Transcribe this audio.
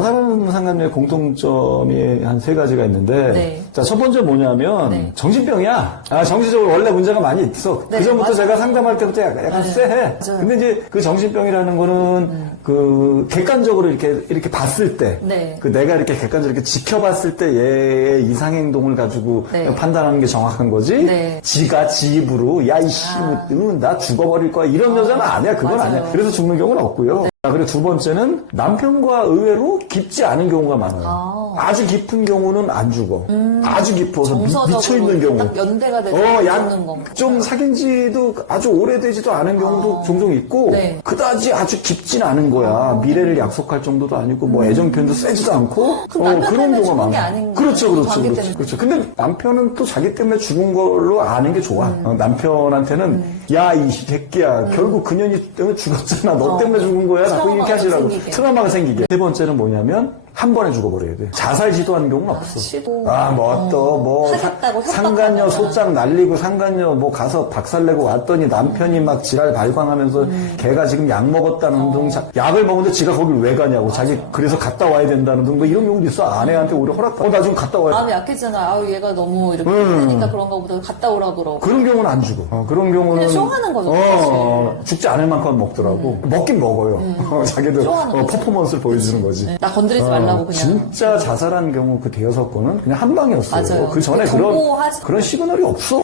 사람 상간녀의 공통점이 한 세 가지가 있는데, 네. 자, 첫 번째 뭐냐면, 네. 정신병이야. 아, 정신적으로 원래 문제가 많이 있어. 네, 그 전부터. 제가 상담할 때부터 약간, 약간 네, 쎄해. 맞아요. 음. 근데 이제 그 정신병이라는 거는, 그, 객관적으로 이렇게, 이렇게 봤을 때, 네. 그 내가 이렇게 객관적으로 이렇게 지켜봤을 때 얘의 이상 행동을 가지고 네. 판단하는 게 정확한 거지. 네. 지가 지 입으로, 야, 이씨, 아. 응, 나 죽어버릴 거야. 이런 여자는 아니야. 그건 맞아요. 네. 아니야. 그래서 죽는 경우는 없고요. 자, 그리고 두 번째는 남편과 의외로 깊지 않은 경우가 많아요. 아. 주 깊은 경우는 안 죽어. 아주 깊어서 미, 정서적으로 쳐 있는 경우. 딱 연대가 돼서 어, 약, 거. 좀 사귄 지도 아주 오래되지도 않은 경우도 종종 있고, 네. 그다지 아주 깊진 않은 거야. 미래를 약속할 정도도 아니고, 뭐 애정 표현도 세지도 않고, 어, 그럼 남편 그런 경우가 많아. 그렇죠. 그렇죠, 그렇죠. 그렇죠. 근데 남편은 또 자기 때문에 죽은 걸로 아는 게 좋아. 어, 남편한테는, 야, 이 새끼야. 결국 그년이 때문에 죽었잖아. 너 어. 때문에 죽은 거야. 자꾸 이렇게 하시라고. 트라우마가 생기게. 세 번째는 뭐냐면, 한 번에 죽어버려야 돼. 자살 시도하는 경우는 없어. 시도. 아, 뭐, 또, 뭐, 하겠다고 사- 상간녀 협박하거나. 소장 날리고 상간녀 뭐 가서 박살내고 왔더니 남편이 막 지랄 발광하면서 음. 걔가 지금 약 먹었다는 어. 등 자- 약을 먹는데 지가 거길 왜 가냐고 자기 그래서 갔다 와야 된다는 등뭐 이런 경우도 있어 아내한테 오히려 허락 어 나 지금 갔다 와야 돼 마음이 약해지잖아. 아우 얘가 너무 이렇게 음. 힘드니까 그런가 보다 갔다 오라 그러고. 그런 경우는 안 죽어. 어, 그런 경우는 그냥 쇼하는 거죠, 어, 사실. 어, 죽지 않을 만큼 먹더라고. 먹긴 먹어요. 어, 자기들 쇼하는 어, 거죠. 퍼포먼스를 보여주는 거지. 네, 나 건드리지 어, 말라고 그냥. 진짜 자살한 경우 그 대여섯 건은 그냥 한 방이었어요. 맞아요. 그 전에 그 그런 경고하지- 그런 시그널이 없어.